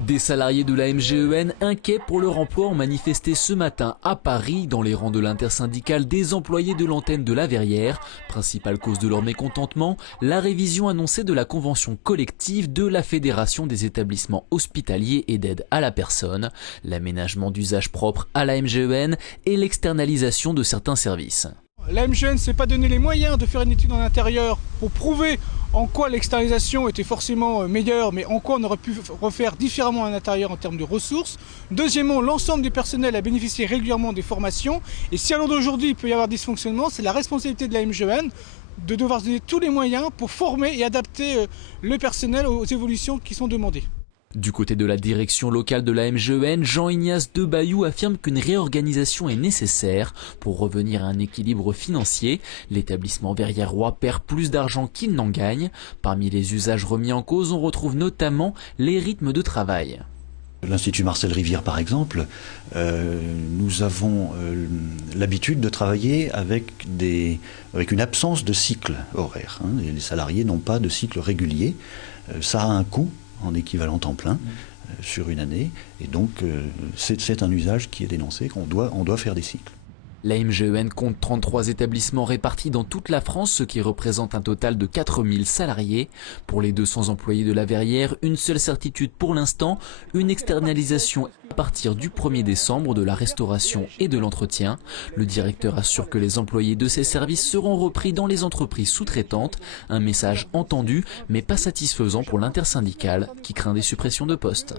Des salariés de la MGEN inquiets pour leur emploi ont manifesté ce matin à Paris dans les rangs de l'intersyndicale des employés de l'antenne de la Verrière. Principale cause de leur mécontentement, la révision annoncée de la convention collective de la Fédération des établissements hospitaliers et d'aide à la personne, l'aménagement d'usages propres à la MGEN et l'externalisation de certains services. La MGEN ne s'est pas donné les moyens de faire une étude en intérieur pour prouver en quoi l'externalisation était forcément meilleure, mais en quoi on aurait pu refaire différemment en intérieur en termes de ressources. Deuxièmement, l'ensemble du personnel a bénéficié régulièrement des formations. Et si à l'heure d'aujourd'hui il peut y avoir dysfonctionnement, c'est la responsabilité de la MGEN de devoir se donner tous les moyens pour former et adapter le personnel aux évolutions qui sont demandées. Du côté de la direction locale de la MGEN, Jean-Ignace Debayou affirme qu'une réorganisation est nécessaire pour revenir à un équilibre financier. L'établissement verriérois perd plus d'argent qu'il n'en gagne. Parmi les usages remis en cause, on retrouve notamment les rythmes de travail. L'Institut Marcel Rivière, par exemple, nous avons l'habitude de travailler avec une absence de cycle horaire. Les salariés n'ont pas de cycle régulier. Ça a un coût en équivalent temps plein sur une année. Et donc, c'est un usage qui est dénoncé, on doit faire des cycles. La MGEN compte 33 établissements répartis dans toute la France, ce qui représente un total de 4000 salariés. Pour les 200 employés de la Verrière, une seule certitude pour l'instant, une externalisation à partir du 1er décembre de la restauration et de l'entretien. Le directeur assure que les employés de ces services seront repris dans les entreprises sous-traitantes. Un message entendu, mais pas satisfaisant pour l'intersyndicale qui craint des suppressions de postes.